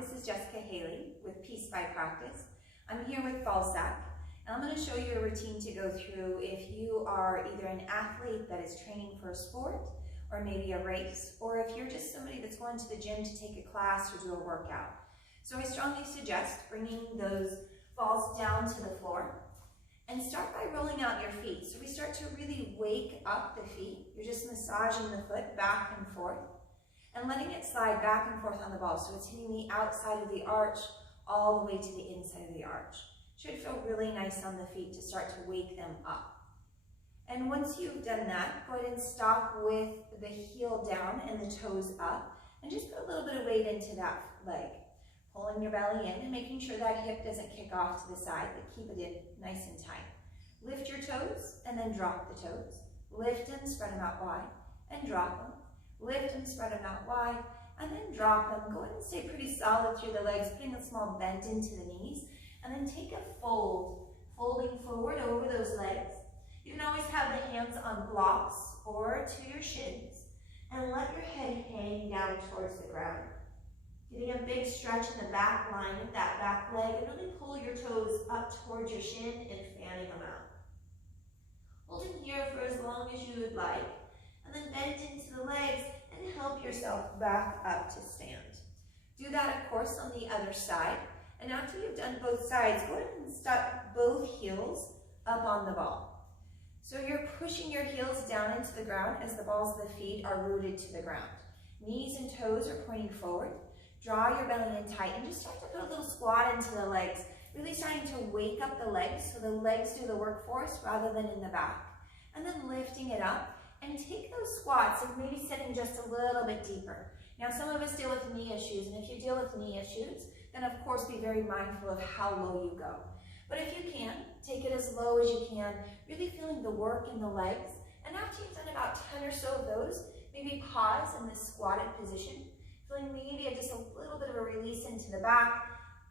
This is Jessica Haley with Peace by Practice. I'm here with Balsaq, and I'm going to show you a routine to go through if you are either an athlete that is training for a sport, or maybe a race, or if you're just somebody that's going to the gym to take a class or do a workout. So I strongly suggest bringing those balls down to the floor and start by rolling out your feet. So we start to really wake up the feet. You're just massaging the foot back and forth and letting it slide back and forth on the ball. So it's hitting the outside of the arch all the way to the inside of the arch. Should feel really nice on the feet to start to wake them up. And once you've done that, go ahead and stop with the heel down and the toes up, and just put a little bit of weight into that leg. Pulling your belly in and making sure that hip doesn't kick off to the side, but keep it in nice and tight. Lift your toes and then drop the toes. Lift and spread them out wide and drop them. Lift and spread them out wide and then drop them. Go ahead and stay pretty solid through the legs, putting a small bend into the knees, and then take a fold, folding forward over those legs. You can always have the hands on blocks or to your shins, and let your head hang down towards the ground. Getting a big stretch in the back line of that back leg, and really pull your toes up towards your shin and fanning them out. Holding here for as long as you would like, and then bend into the legs and help yourself back up to stand. Do that, of course, on the other side. And after you've done both sides, go ahead and step both heels up on the ball. So you're pushing your heels down into the ground as the balls of the feet are rooted to the ground. Knees and toes are pointing forward. Draw your belly in tight and just start to put a little squat into the legs, really starting to wake up the legs so the legs do the work for us rather than in the back. And then lifting it up, and take those squats and maybe sitting just a little bit deeper. Now, some of us deal with knee issues, and if you deal with knee issues, then of course be very mindful of how low you go. But if you can, take it as low as you can, really feeling the work in the legs. And after you've done about 10 or so of those, maybe pause in this squatted position, feeling maybe just a little bit of a release into the back.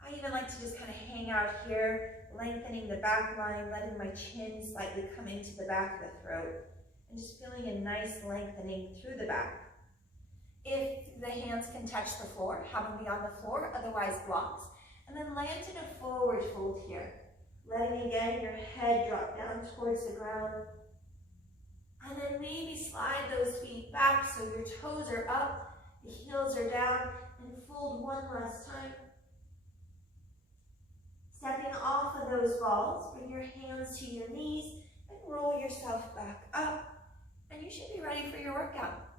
I even like to just kind of hang out here, lengthening the back line, letting my chin slightly come into the back of the throat, and just feeling a nice lengthening through the back. If the hands can touch the floor, have them be on the floor, otherwise blocks, and then land in a forward fold here. Letting again your head drop down towards the ground, and then maybe slide those feet back so your toes are up, the heels are down, and fold one last time. Stepping off of those balls, bring your hands to your knees and roll yourself back up, and you should be ready for your workout.